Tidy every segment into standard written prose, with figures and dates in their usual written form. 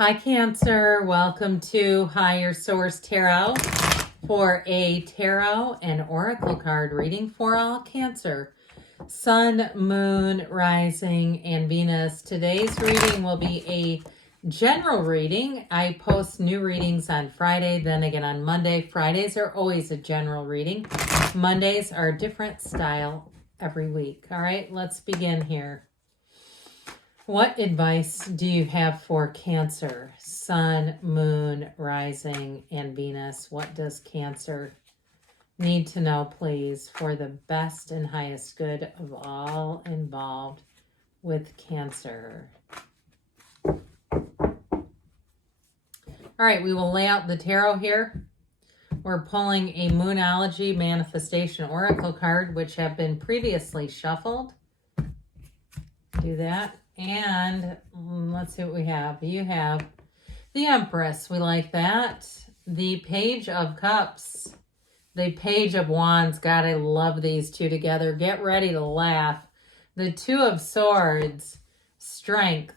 Hi, Cancer. Welcome to Higher Source Tarot for a tarot and oracle card reading for all Cancer. Sun, Moon, Rising, and Venus. Today's reading will be a general reading. I post new readings on Friday, then again on Monday. Fridays are always a general reading. Mondays are a different style every week. All right, let's begin here. What advice do you have for Cancer? Sun, Moon, Rising, and Venus. What does Cancer need to know, please, for the best and highest good of all involved with Cancer? All right, we will lay out the tarot here. We're pulling a Moonology Manifestation Oracle card, which have been previously shuffled. Do that. And let's see what we have. You have the Empress. We like that. The Page of Cups. The Page of Wands. God, I love these two together. Get ready to laugh. The Two of Swords. Strength.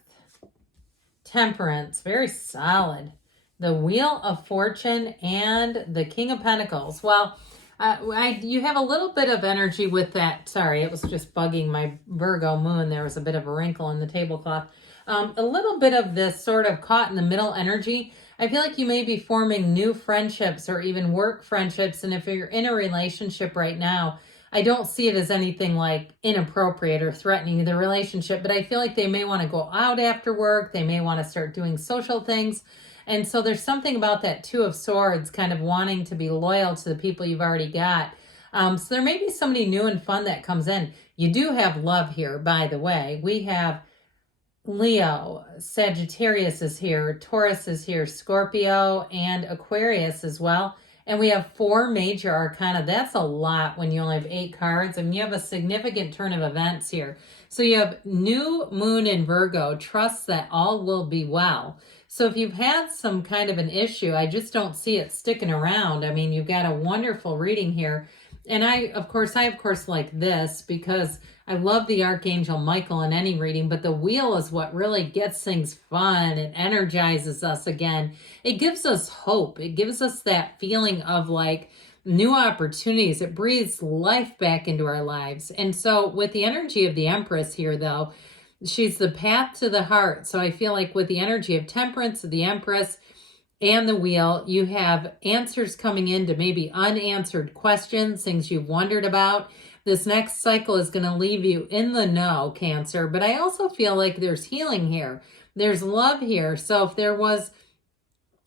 Temperance. Very solid. The Wheel of Fortune and the King of Pentacles. Well, you have a little bit of energy with that. Sorry, it was just bugging my Virgo moon. There was a bit of a wrinkle in the tablecloth. A little bit of this sort of caught in the middle energy. I feel like you may be forming new friendships or even work friendships. And if you're in a relationship right now, I don't see it as anything like inappropriate or threatening the relationship, but I feel like they may want to go out after work. They may want to start doing social things. And so there's something about that Two of Swords kind of wanting to be loyal to the people you've already got. So there may be somebody new and fun that comes in. You do have love here, by the way. We have Leo, Sagittarius is here, Taurus is here, Scorpio, and Aquarius as well. And we have 4 major arcana. That's a lot when you only have 8 cards. I mean, you have a significant turn of events here. So you have new moon in Virgo. Trust that all will be well. So if you've had some kind of an issue, I just don't see it sticking around. I mean, you've got a wonderful reading here. And I, of course, like this because I love the Archangel Michael in any reading, but the wheel is what really gets things fun and energizes us again. It gives us hope. It gives us that feeling of like new opportunities. It breathes life back into our lives. And so with the energy of the Empress here, though, she's the path to the heart. So I feel like with the energy of Temperance, the Empress, and the Wheel, you have answers coming in to maybe unanswered questions, things you've wondered about. This next cycle is going to leave you in the know, Cancer. But I also feel like there's healing here. There's love here. So if there was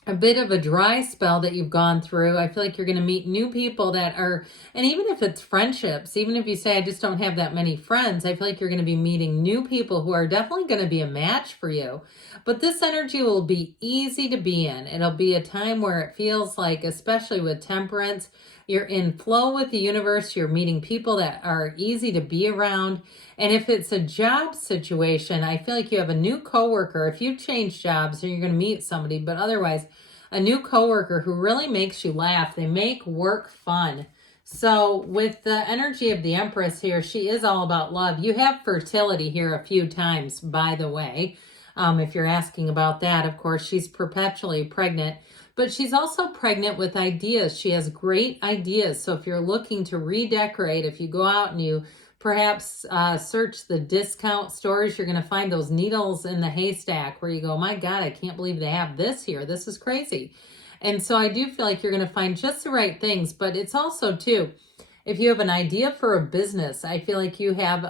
a bit of a dry spell that you've gone through, I feel like you're going to meet new people that are, and even if it's friendships, even if you say, I just don't have that many friends, I feel like you're going to be meeting new people who are definitely going to be a match for you. But this energy will be easy to be in. It'll be a time where it feels like, especially with Temperance, you're in flow with the universe. You're meeting people that are easy to be around. And if it's a job situation, I feel like you have a new coworker. If you change jobs, then you're going to meet somebody. But otherwise, a new coworker who really makes you laugh. They make work fun. So with the energy of the Empress here, she is all about love. You have fertility here a few times, by the way. If you're asking about that, of course, she's perpetually pregnant. But she's also pregnant with ideas. She has great ideas. So if you're looking to redecorate, if you go out and you perhaps search the discount stores, you're going to find those needles in the haystack where you go, my God, I can't believe they have this here. This is crazy. And so I do feel like you're going to find just the right things. But it's also, too, if you have an idea for a business, I feel like you have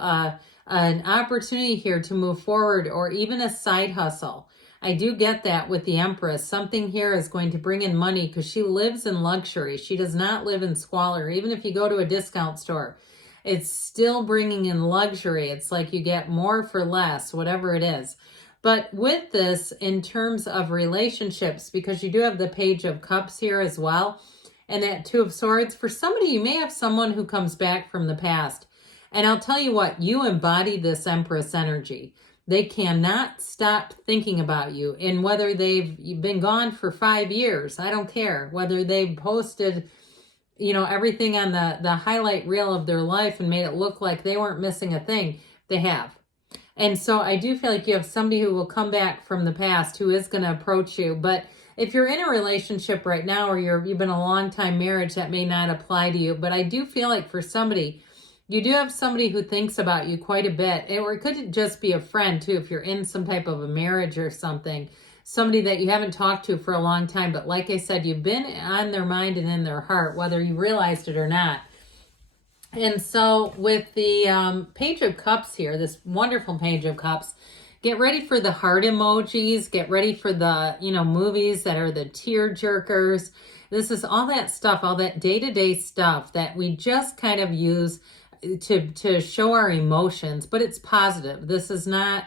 an opportunity here to move forward or even a side hustle. I do get that with the Empress. Something here is going to bring in money because she lives in luxury. She does not live in squalor. Even if you go to a discount store, it's still bringing in luxury. It's like you get more for less, whatever it is. But with this, in terms of relationships, because you do have the Page of Cups here as well, and that Two of Swords, for somebody, you may have someone who comes back from the past. And I'll tell you what, you embody this Empress energy. They cannot stop thinking about you. And whether you've been gone for 5 years, I don't care. Whether they've posted, everything on the highlight reel of their life and made it look like they weren't missing a thing, they have. And so I do feel like you have somebody who will come back from the past who is going to approach you. But if you're in a relationship right now, or you've been a long time marriage, that may not apply to you. But I do feel like for somebody, you do have somebody who thinks about you quite a bit. Or it could just be a friend too, if you're in some type of a marriage or something. Somebody that you haven't talked to for a long time. But like I said, you've been on their mind and in their heart, whether you realized it or not. And so with the Page of Cups here, this wonderful Page of Cups, get ready for the heart emojis. Get ready for the, movies that are the tear jerkers. This is all that stuff, all that day-to-day stuff that we just kind of use to show our emotions, but it's positive. This is not,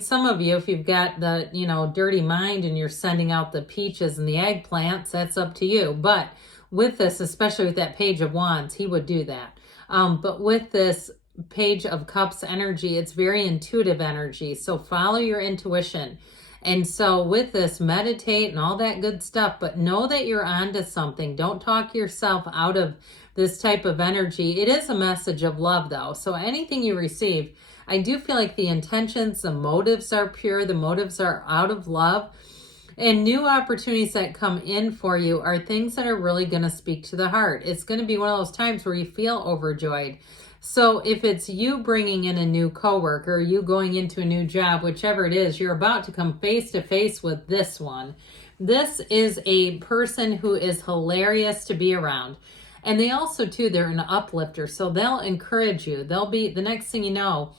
some of you, if you've got the, dirty mind and you're sending out the peaches and the eggplants, that's up to you. But with this, especially with that Page of Wands, he would do that. But with this Page of Cups energy, it's very intuitive energy. So follow your intuition. And so with this, meditate and all that good stuff, but know that you're onto something. Don't talk yourself out of this type of energy. It is a message of love though. So anything you receive, I do feel like the intentions, the motives are pure. The motives are out of love. And new opportunities that come in for you are things that are really going to speak to the heart. It's going to be one of those times where you feel overjoyed. So if it's you bringing in a new coworker, you going into a new job, whichever it is, you're about to come face to face with this one. This is a person who is hilarious to be around. And they also, too, they're an uplifter. So they'll encourage you. They'll be, the next thing you know,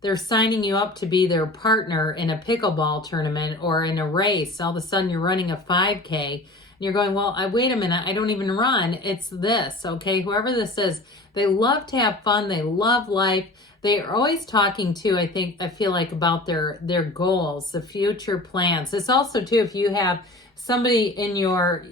they're signing you up to be their partner in a pickleball tournament or in a race. All of a sudden you're running a 5K and you're going, well, wait a minute, I don't even run. It's this, okay? Whoever this is, they love to have fun. They love life. They are always talking to, I feel like, about their goals, the future plans. It's also too, if you have somebody in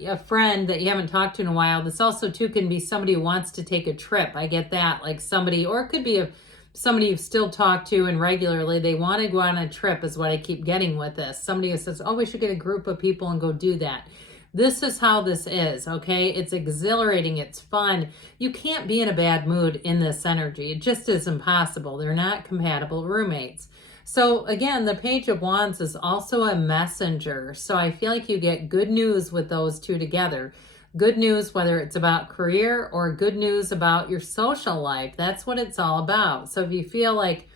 a friend that you haven't talked to in a while, this also too can be somebody who wants to take a trip. I get that, like somebody, or it could be somebody you've still talked to and regularly, they want to go on a trip is what I keep getting with this. Somebody who says, oh, we should get a group of people and go do that. This is how this is, okay? It's exhilarating. It's fun. You can't be in a bad mood in this energy. It just is impossible. They're not compatible roommates. So again, the Page of Wands is also a messenger. So I feel like you get good news with those two together. Good news, whether it's about career or good news about your social life. That's what it's all about. So if you feel like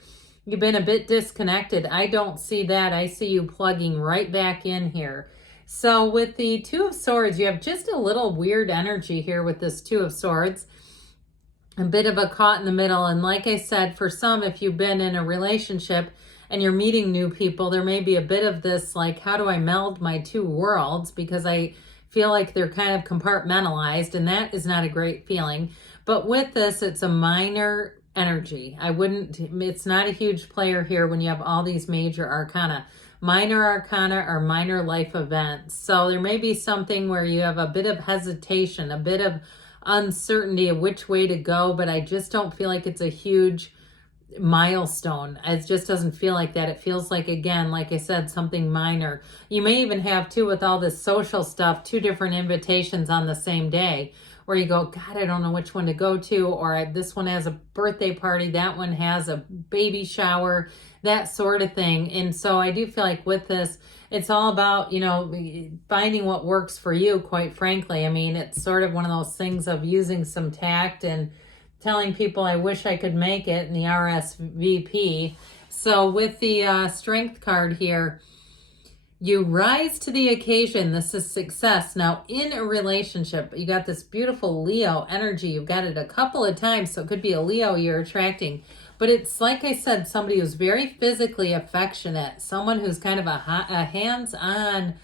you've been a bit disconnected, I don't see that. I see you plugging right back in here. So with the Two of Swords, you have just a little weird energy here with this Two of Swords. A bit of a caught in the middle. And like I said, for some, if you've been in a relationship and you're meeting new people, there may be a bit of this, like, how do I meld my two worlds? Because I feel like they're kind of compartmentalized, and that is not a great feeling. But with this, it's a minor energy. It's not a huge player here when you have all these major arcana. Minor arcana are minor life events. So there may be something where you have a bit of hesitation, a bit of uncertainty of which way to go, but I just don't feel like it's a huge milestone. It just doesn't feel like that. It feels like, again, like I said, something minor. You may even have, too, with all this social stuff, 2 different invitations on the same day where you go, God, I don't know which one to go to, or this one has a birthday party, that one has a baby shower, that sort of thing. And so I do feel like with this, it's all about, finding what works for you, quite frankly. I mean, it's sort of one of those things of using some tact and telling people I wish I could make it in the RSVP. So with the Strength card here, you rise to the occasion. This is success. Now, in a relationship, you got this beautiful Leo energy. You've got it a couple of times, so it could be a Leo you're attracting. But it's, like I said, somebody who's very physically affectionate, someone who's kind of a hands-on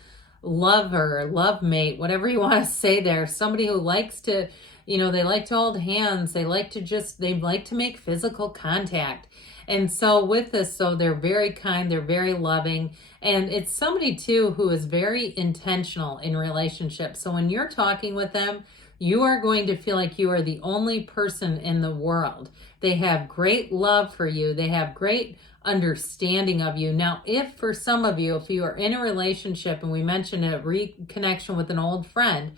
lover, love mate, whatever you want to say there. Somebody who likes to, they like to hold hands. They like to make physical contact. And so with this, so they're very kind, they're very loving, and it's somebody too who is very intentional in relationships. So when you're talking with them, you are going to feel like you are the only person in the world. They have great love for you. They have great understanding of you. Now, if for some of you, if you are in a relationship, and we mentioned a reconnection with an old friend,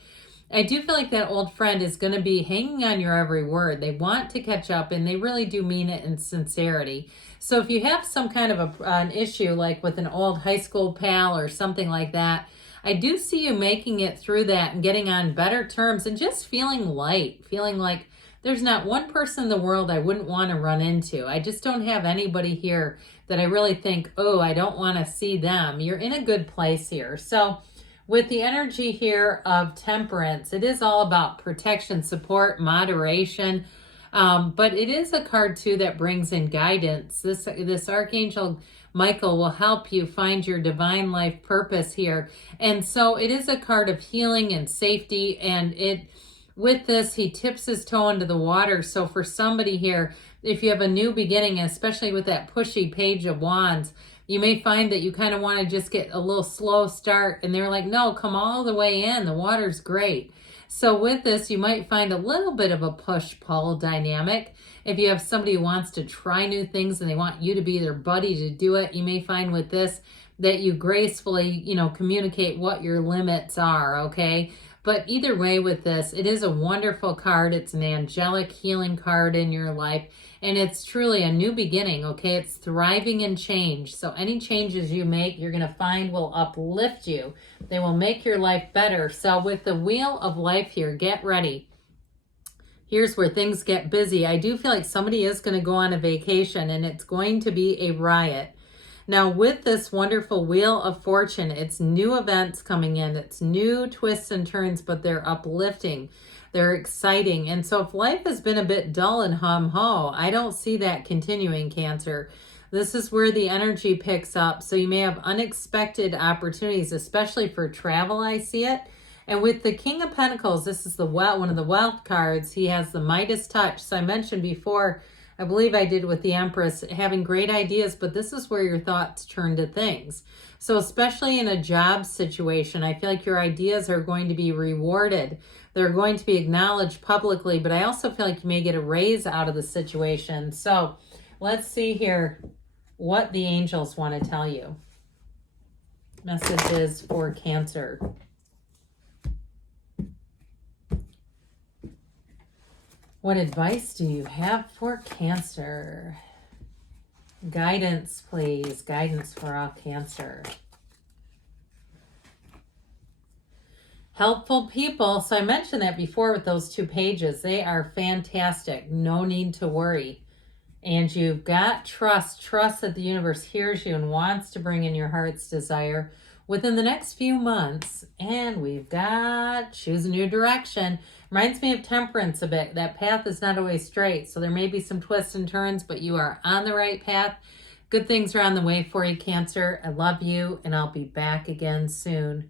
I do feel like that old friend is going to be hanging on your every word. They want to catch up, and they really do mean it in sincerity. So if you have some kind of an issue like with an old high school pal or something like that, I do see you making it through that and getting on better terms and just feeling light, feeling like there's not one person in the world I wouldn't want to run into. I just don't have anybody here that I really think, oh, I don't want to see them. You're in a good place here. So with the energy here of Temperance, it is all about protection, support, moderation. But it is a card too that brings in guidance. This Archangel Michael will help you find your divine life purpose here. And so it is a card of healing and safety, and with this, he tips his toe into the water. So for somebody here, if you have a new beginning, especially with that pushy Page of Wands, you may find that you kind of want to just get a little slow start, and they're like, no, come all the way in. The water's great. So with this, you might find a little bit of a push-pull dynamic. If you have somebody who wants to try new things and they want you to be their buddy to do it, you may find with this that you gracefully, communicate what your limits are, okay? But either way with this, it is a wonderful card. It's an angelic healing card in your life, and it's truly a new beginning, okay? It's thriving in change. So any changes you make, you're going to find will uplift you. They will make your life better. So with the Wheel of Life here, get ready. Here's where things get busy. I do feel like somebody is going to go on a vacation, and it's going to be a riot. Now, with this wonderful Wheel of Fortune, it's new events coming in. It's new twists and turns, but they're uplifting. They're exciting. And so if life has been a bit dull and hum-ho, I don't see that continuing, Cancer. This is where the energy picks up. So you may have unexpected opportunities, especially for travel, I see it. And with the King of Pentacles, this is one of the wealth cards. He has the Midas touch. So I mentioned before, I believe I did with the Empress, having great ideas, but this is where your thoughts turn to things. So especially in a job situation, I feel like your ideas are going to be rewarded. They're going to be acknowledged publicly, but I also feel like you may get a raise out of the situation. So let's see here what the angels want to tell you. Messages for Cancer. What advice do you have for Cancer? Guidance, please. Guidance for all Cancer. Helpful people. So I mentioned that before with those 2 pages. They are fantastic. No need to worry. And you've got trust. Trust that the universe hears you and wants to bring in your heart's desire within the next few months. And we've got choose a new direction. Reminds me of Temperance a bit. That path is not always straight, so there may be some twists and turns, but you are on the right path. Good things are on the way for you, Cancer. I love you, and I'll be back again soon.